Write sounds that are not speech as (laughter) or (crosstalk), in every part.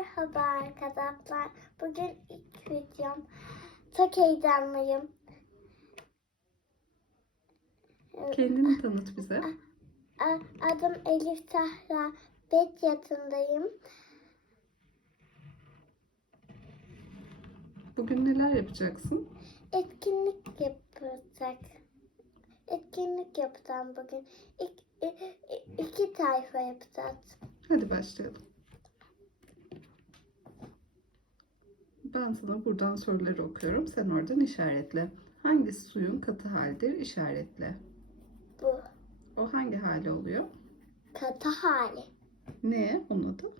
Merhaba arkadaşlar. Bugün ilk videom. Çok heyecanlıyım. Kendini tanıt bize. Adım Elif Sahra. 5 yaşındayım. Bugün neler yapacaksın? Etkinlik yapacak. Etkinlik yapacağım bugün. İk, i- i- iki sayfa yapacağız. Hadi başlayalım. Ben sana buradan soruları okuyorum. Sen oradan işaretle. Hangisi suyun katı haldir? İşaretle. Bu O hangi hali oluyor? katı hali. Ne onun adı?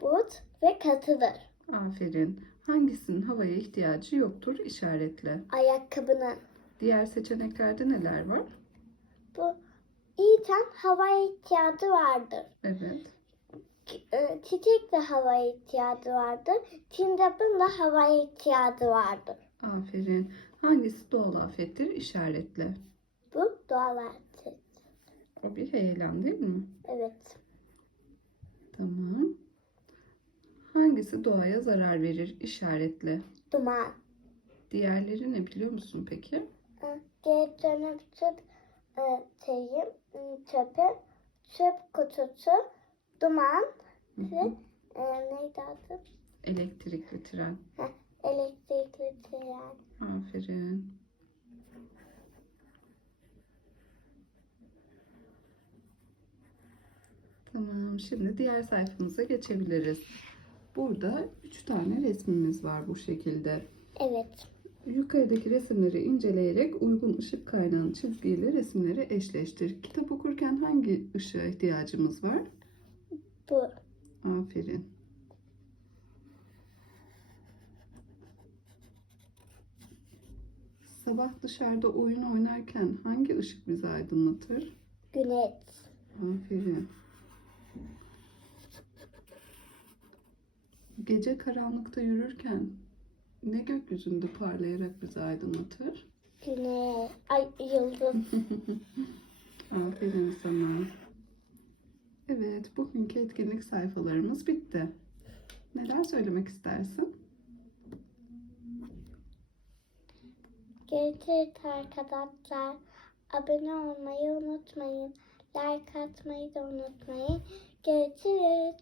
Buz ve katıdır. Aferin. Hangisinin havaya ihtiyacı yoktur? İşaretle. Ayakkabının. Diğer seçeneklerde neler var? Bu İten havaya ihtiyacı vardır. Evet. E, çiçek de havaya ihtiyacı vardır. Sincapın da havaya ihtiyacı vardır. Aferin. Hangisi doğal afettir? İşaretle. Bu doğal afet. O bir heyelan değil mi? Evet. Tamam. Hangisi doğaya zarar verir? İşaretle. Duman. Diğerleri ne biliyor musun peki? E, Geri dönüp çöp e, şeyim, e, çöpü, çöp kutusu, duman ve e, neydi adı? Elektrikli tren. Heh, elektrikli tren. Aferin. Tamam, şimdi diğer sayfamıza geçebiliriz. Burada üç tane resmimiz var bu şekilde. Evet. Yukarıdaki resimleri inceleyerek uygun ışık kaynağının çizgiyle resimleri eşleştir. Kitap okurken hangi ışığa ihtiyacımız var? Bu. Aferin. Sabah dışarıda oyun oynarken hangi ışık bizi aydınlatır? Güneş. Aferin. Gece karanlıkta yürürken ne gökyüzünde parlayarak bizi aydınlatır? Güneş. Ay yıldız. (laughs) Aferin sana. Evet, bugünkü etkinlik sayfalarımız bitti. Neler söylemek istersin? Görüşürüz arkadaşlar. Abone olmayı unutmayın. Like atmayı da unutmayın. Görüşürüz.